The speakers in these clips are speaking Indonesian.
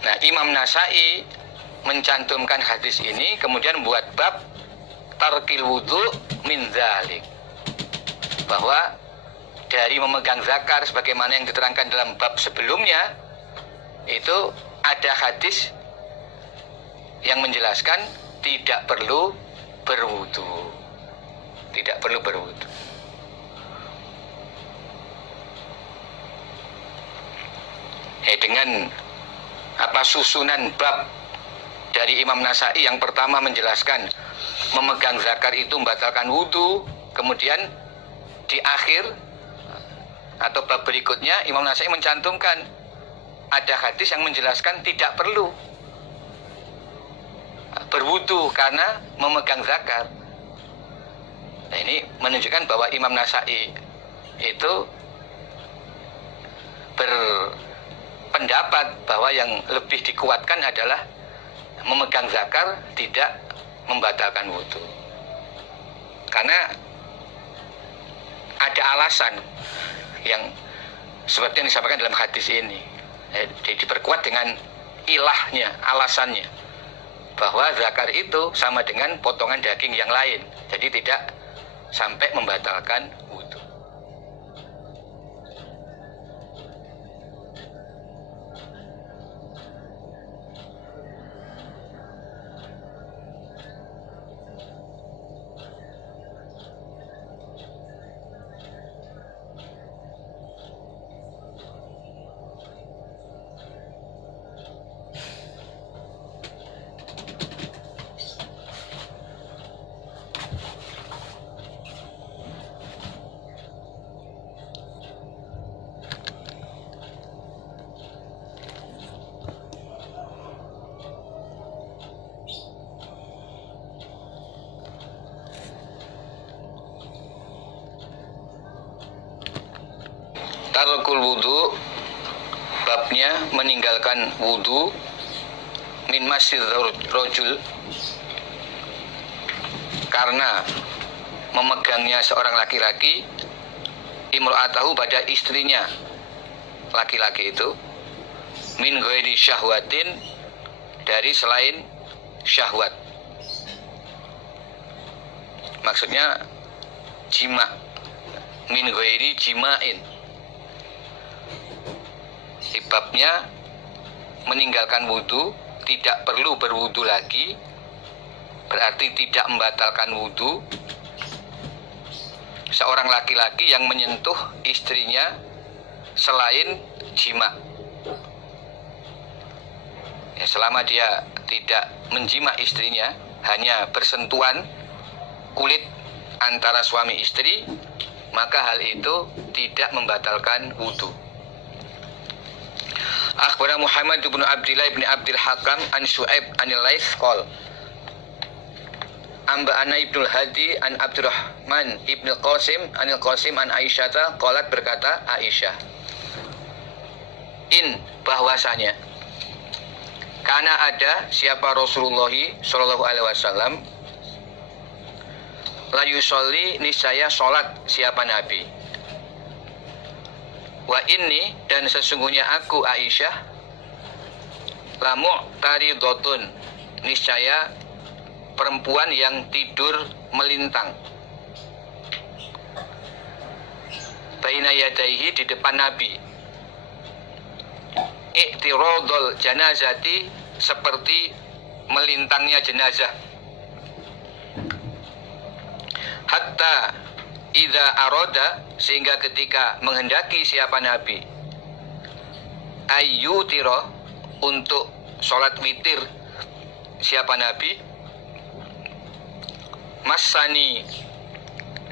Nah, Imam Nasai mencantumkan hadis ini, kemudian buat bab tarkil wudu min dzalik, bahwa dari memegang zakar sebagaimana yang diterangkan dalam bab sebelumnya, itu ada hadis yang menjelaskan tidak perlu berwudu. Tidak perlu berwudu. Dengan susunan bab dari Imam Nasai, yang pertama menjelaskan memegang zakar itu membatalkan wudu, kemudian di akhir atau bab berikutnya Imam Nasai mencantumkan ada hadis yang menjelaskan tidak perlu berwudu karena memegang zakar. Nah, ini menunjukkan bahwa Imam Nasai itu berpendapat bahwa yang lebih dikuatkan adalah memegang zakar tidak membatalkan wudu, karena ada alasan yang seperti yang disampaikan dalam hadis ini. Diperkuat dengan ilahnya, alasannya, bahwa zakar itu sama dengan potongan daging yang lain, jadi tidak sampai membatalkan wudu. Tarkul wudu, babnya meninggalkan wudu, min masjid rojul, karena memegangnya seorang laki-laki, imro'atahu pada istrinya laki-laki itu, min ghairi syahwatin, dari selain syahwat, maksudnya jima, min ghairi jima'in. Babnya meninggalkan wudu, tidak perlu berwudu lagi, berarti tidak membatalkan wudu. Seorang laki-laki yang menyentuh istrinya selain jima, selama dia tidak menjima istrinya, hanya bersentuhan kulit antara suami istri, maka hal itu tidak membatalkan wudu. Akhbarana Muhammad bin Abdillah bin Abdul Hakam an Syu'aib anil Laits qol Amba'ana Ibnul Hadi an Abdurrahman Ibnul Qasim anil Qasim an Aisyata qalat, berkata Aisyah, in, bahwasanya karena ada siapa Rasulullah sallallahu alaihi wasallam, la yusolli, niscaya salat siapa Nabi, wa inni, dan sesungguhnya aku Aisyah, la mu'taridotun, niscaya perempuan yang tidur melintang, baina yadaihi, di depan Nabi, i'tiradul janazati, seperti melintangnya jenazah, hatta idza aroda, sehingga ketika menghendaki siapa Nabi, ayyutiro, untuk sholat witir siapa Nabi, masani,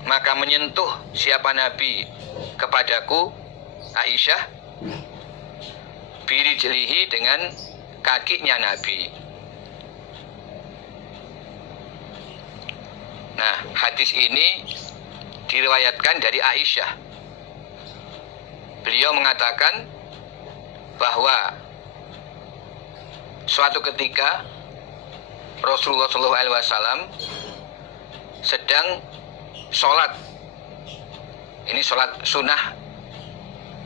maka menyentuh siapa Nabi kepadaku Aisyah, birijlihi, dengan kakinya Nabi. Nah, hadis ini diriwayatkan dari Aisyah. Beliau mengatakan bahwa suatu ketika Rasulullah SAW sedang sholat, ini sholat sunnah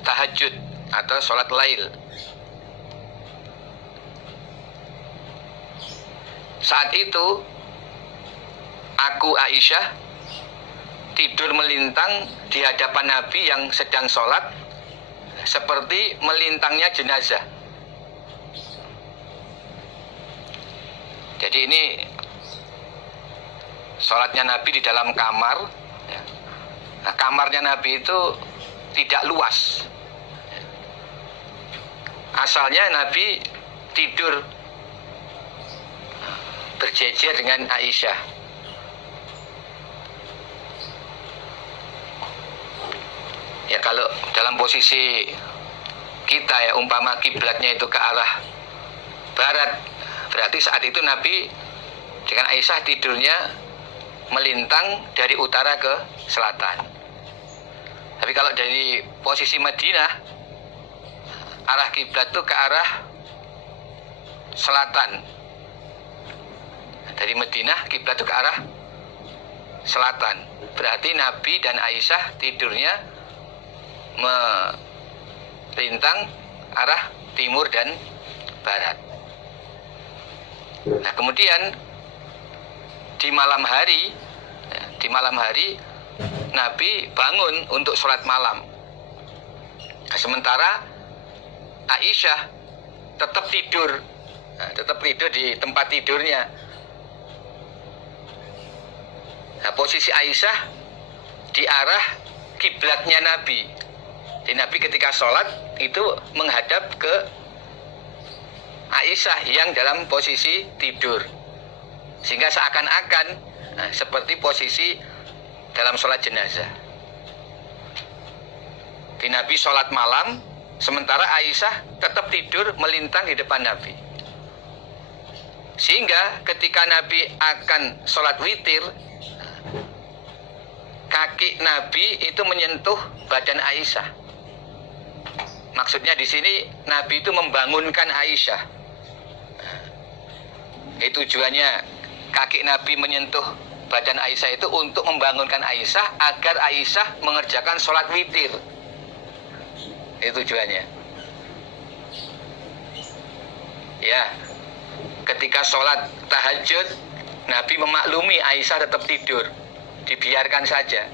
tahajud atau sholat lail, Saat itu aku Aisyah tidur melintang di hadapan Nabi yang sedang sholat seperti melintangnya jenazah. Jadi ini sholatnya Nabi di dalam kamar. Nah, kamarnya Nabi itu tidak luas. Asalnya Nabi tidur berjejer dengan Aisyah. Ya kalau dalam posisi kita ya, umpama kiblatnya itu ke arah barat, berarti saat itu Nabi dengan Aisyah tidurnya melintang dari utara ke selatan. Tapi kalau dari posisi Madinah, arah kiblat itu ke arah selatan. Dari Madinah kiblat itu ke arah selatan. Berarti Nabi dan Aisyah tidurnya melintang arah timur dan barat. Nah, kemudian di malam hari Nabi bangun untuk sholat malam. Nah, sementara Aisyah tetap tidur di tempat tidurnya. Nah, posisi Aisyah di arah kiblatnya Nabi. Jadi Nabi ketika sholat itu menghadap ke Aisyah yang dalam posisi tidur, sehingga seakan-akan seperti posisi dalam sholat jenazah. Di Nabi sholat malam, sementara Aisyah tetap tidur melintang di depan Nabi. Sehingga ketika Nabi akan sholat witir, kaki Nabi itu menyentuh badan Aisyah. Maksudnya di sini Nabi itu membangunkan Aisyah. Itu tujuannya, kaki Nabi menyentuh badan Aisyah itu untuk membangunkan Aisyah agar Aisyah mengerjakan sholat witir. Itu tujuannya. Ya, ketika sholat tahajud, Nabi memaklumi Aisyah tetap tidur, dibiarkan saja.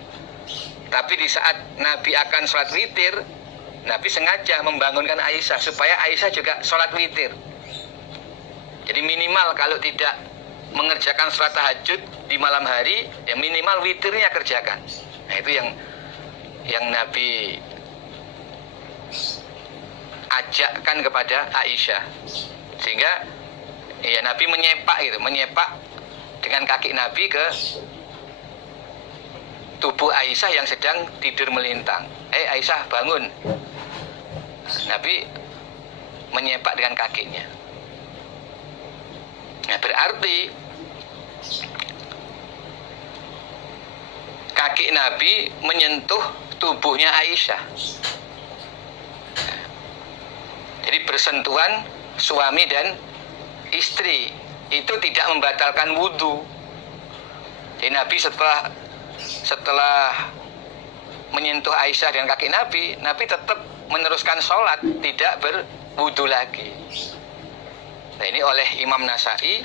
Tapi di saat Nabi akan sholat witir, Nabi sengaja membangunkan Aisyah supaya Aisyah juga sholat witir. Jadi minimal kalau tidak mengerjakan sholat tahajud di malam hari, ya minimal witirnya kerjakan. Nah, itu yang Nabi ajakkan kepada Aisyah. Sehingga ya Nabi menyepak dengan kaki Nabi ke tubuh Aisyah yang sedang tidur melintang. Aisyah bangun. Nabi menyepak dengan kakinya. Nah, berarti kaki Nabi menyentuh tubuhnya Aisyah. Jadi bersentuhan suami dan istri itu tidak membatalkan wudhu. Jadi Nabi setelah menyentuh Aisyah dengan kaki Nabi tetap meneruskan sholat, tidak berwudhu lagi. Nah, ini oleh Imam Nasa'i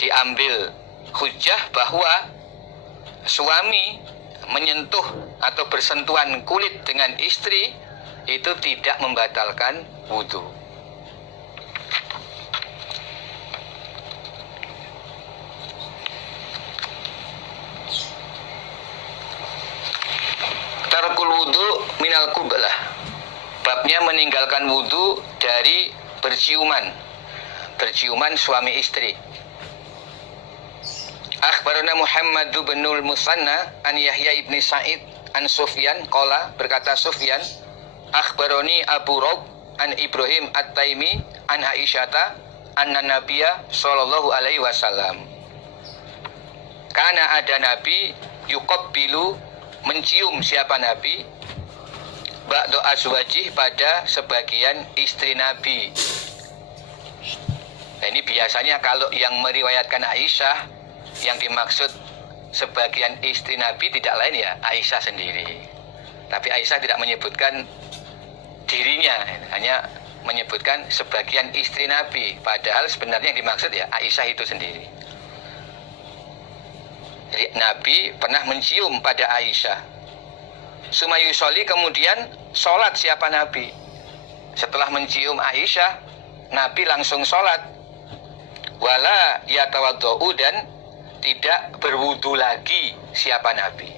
diambil hujjah bahwa suami menyentuh atau bersentuhan kulit dengan istri itu tidak membatalkan wudhu. Tarkul wudhu minal qublah. Babnya meninggalkan wudhu dari berciuman suami istri. Akhbarana Muhammad bin Musanna an Yahya ibn Sa'id an Sufyan qala, berkata Sufyan, akhbaroni Abu Raub an Ibrahim At-Taimi an Aisyata anna Nabiyya sallallahu alaihi wasallam karena ada Nabi yuqabbilu, mencium siapa Nabi, ba'du azwajih, pada sebagian istri Nabi. Nah, ini biasanya kalau yang meriwayatkan Aisyah, yang dimaksud sebagian istri Nabi tidak lain ya Aisyah sendiri. Tapi Aisyah tidak menyebutkan dirinya, hanya menyebutkan sebagian istri Nabi, padahal sebenarnya yang dimaksud ya Aisyah itu sendiri. Jadi Nabi pernah mencium pada Aisyah. Sumayusoli, kemudian sholat siapa Nabi? Setelah mencium Aisyah, Nabi langsung sholat. Wala yatawaddo'u, dan tidak berwudu lagi siapa Nabi.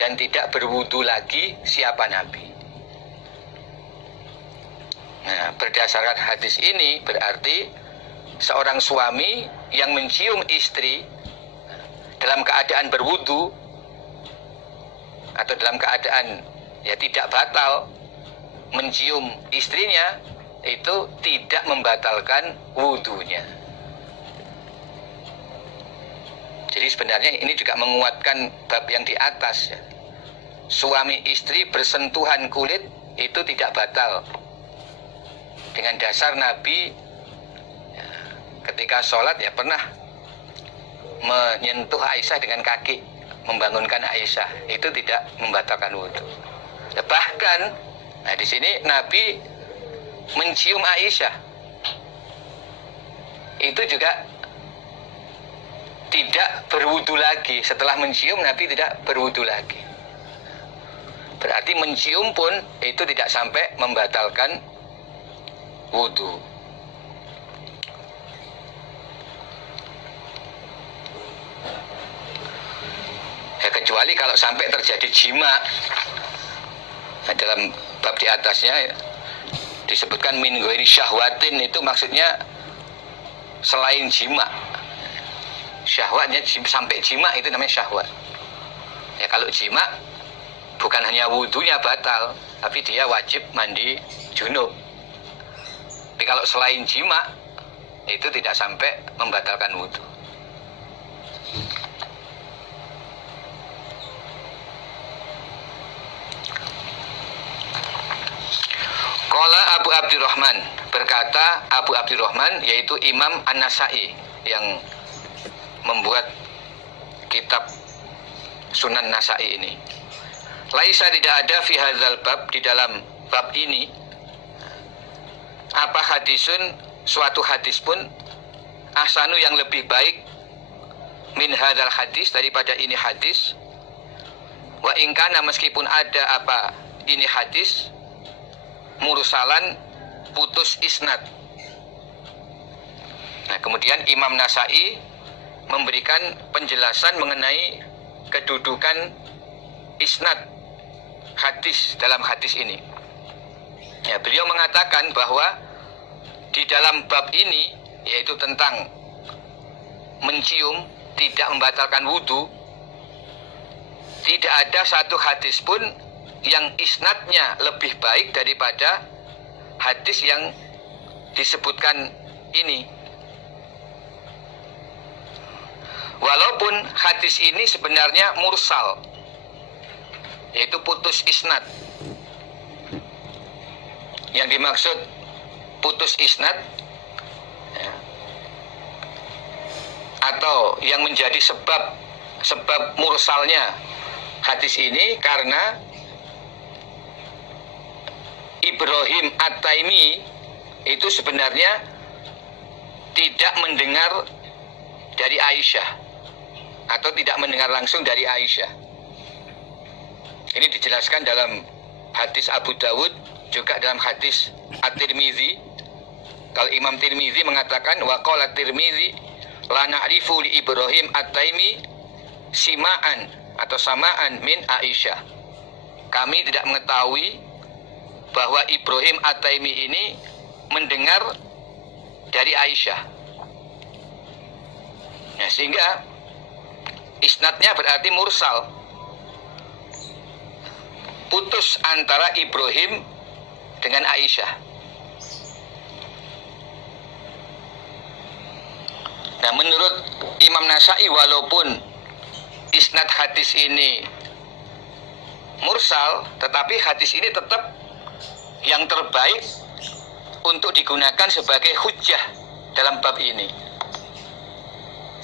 Dan tidak berwudu lagi siapa Nabi. Nah, berdasarkan hadis ini berarti seorang suami yang mencium istri dalam keadaan berwudu atau dalam keadaan ya tidak batal mencium istrinya, itu tidak membatalkan wudunya. Jadi sebenarnya ini juga menguatkan bab yang di atas ya. Suami istri bersentuhan kulit itu tidak batal. Dengan dasar Nabi ya, ketika sholat ya pernah menyentuh Aisyah dengan kaki, membangunkan Aisyah, itu tidak membatalkan wudhu. Ya, bahkan nah di sini Nabi mencium Aisyah, itu juga tidak berwudu lagi. Setelah mencium Nabi tidak berwudu lagi. Berarti mencium pun itu tidak sampai membatalkan wudu. Ya, kecuali kalau sampai terjadi jima. Nah, dalam bab di atasnya disebutkan min ghairi syahwatin, itu maksudnya selain jima. Syahwatnya sampai jima itu namanya syahwat. Ya kalau jima bukan hanya wudunya batal, tapi dia wajib mandi junub. Tapi kalau selain jima itu tidak sampai membatalkan wudu. Qala Abu Abdurrahman, berkata Abu Abdurrahman, yaitu Imam An-Nasai yang membuat kitab Sunan Nasai ini. Laisa, tidak ada fi hadzal bab, di dalam bab ini, apa hadisun, suatu hadis pun, ahsanu, yang lebih baik, min hadzal hadis, daripada ini hadis. Wa ingkana, meskipun ada apa ini hadis, mursalan, putus isnad. Nah, kemudian Imam Nasai memberikan penjelasan mengenai kedudukan isnad hadis dalam hadis ini. Ya, beliau mengatakan bahwa di dalam bab ini, yaitu tentang mencium tidak membatalkan wudu, tidak ada satu hadis pun yang isnadnya lebih baik daripada hadis yang disebutkan ini. Walaupun hadis ini sebenarnya mursal, yaitu putus isnad. Yang dimaksud putus isnad ya, atau yang menjadi sebab mursalnya hadis ini karena Ibrahim At-Taimi itu sebenarnya tidak mendengar dari Aisyah, atau tidak mendengar langsung dari Aisyah. Ini dijelaskan dalam hadis Abu Dawud, juga dalam hadis At-Tirmizi. Kalau Imam Tirmizi mengatakan wa qala Tirmizi la na'rifu li Ibrahim At-Taimi sima'an atau samaan min Aisyah. Kami tidak mengetahui bahwa Ibrahim At-Taimi ini mendengar dari Aisyah. Nah, sehingga isnadnya berarti mursal, putus antara Ibrahim dengan Aisyah. Nah, menurut Imam Nasai, walaupun isnad hadis ini mursal, tetapi hadis ini tetap yang terbaik untuk digunakan sebagai hujjah dalam bab ini.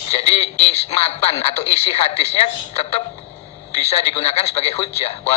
Jadi matan atau isi hadisnya tetap bisa digunakan sebagai hujjah.